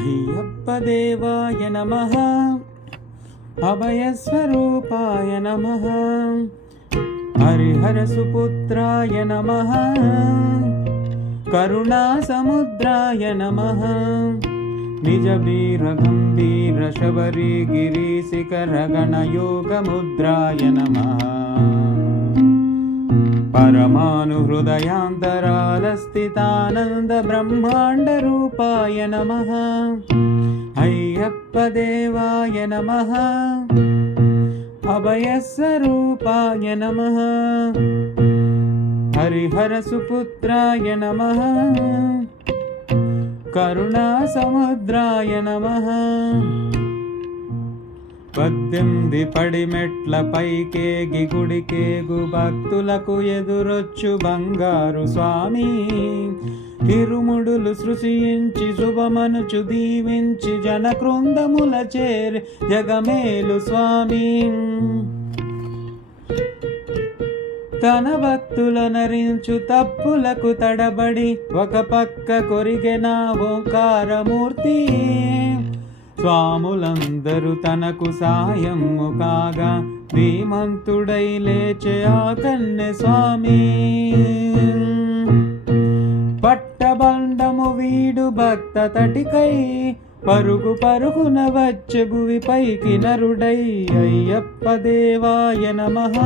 అయ్యప్పదేవాయ నమః, అభయస్వరూపాయ నమః, హరిహరసుపుత్రాయ నమః, కరుణాసముద్రాయ నమః, నిజవీరగంభీర శబరి గిరీశిఖరగణయోగముద్రాయ నమః, పరమానుహృదయాంతరాలస్థితానంద బ్రహ్మాండరూపాయ నమః, అయ్యప్పదేవాయ నమః, అభయస్వరూపాయ నమః, హరిహరసుపుత్రాయ నమః, కరుణాసముద్రాయ నమః. 18 పడిమెట్ల పైకేగి గుడికేగు భక్తులకు ఎదురొచ్చు బంగారు స్వామి, ఇరుముడులు సృష్టించి శుభమనుచు దీవించి జన కృందముల చేరి జగమేలు స్వామి. తన భక్తుల నరించు తప్పులకు తడబడి ఒక పక్క కొరిగెన ఓంకారమూర్తి, స్వాములందరూ తనకు సాయము కాగా ధీమంతుడై లేచే ఆ కన్నె స్వామి. పట్టబండము వీడు భక్త తటికై పరుగు పరుగున వచ్చే భువి పైకి నరుడై, అయ్యప్పదేవాయ నమః,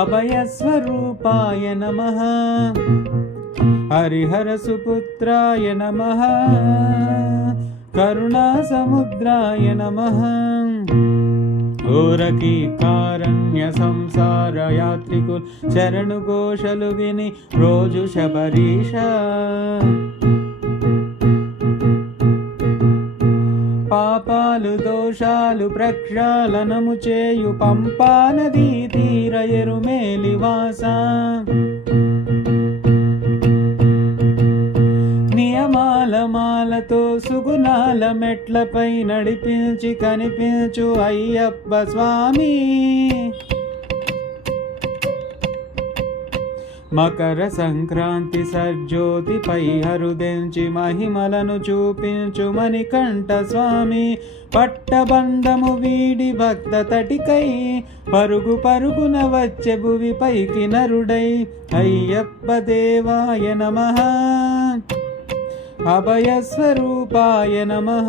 అభయస్వరూపాయ నమః, హరిహరసుపుత్రాయ నమః, కరుణాసముద్రాయ నమః. ఘోరకీ కారణ్య సంసార యాత్రికులు శరణు ఘోషలు విని రోజు శబరీష, పాపాలు దోషాలు ప్రక్షాళనము చేయు పంపా నదీ తీర ఎరుమేలివాస, నియమాలతో సుగుణాల మెట్లపై నడిపించి కనిపించు అయ్యప్ప స్వామి. మకర సంక్రాంతి సజ్జోతిపై హరుదెంచి మహిమలను చూపించు మణికంఠ స్వామి. పట్టబండము వీడి భక్త తటికై పరుగు పరుగున వచ్చే భువి పైకి నరుడై, అయ్యప్పదేవాయ నమః, అభయస్వరూపాయ నమః.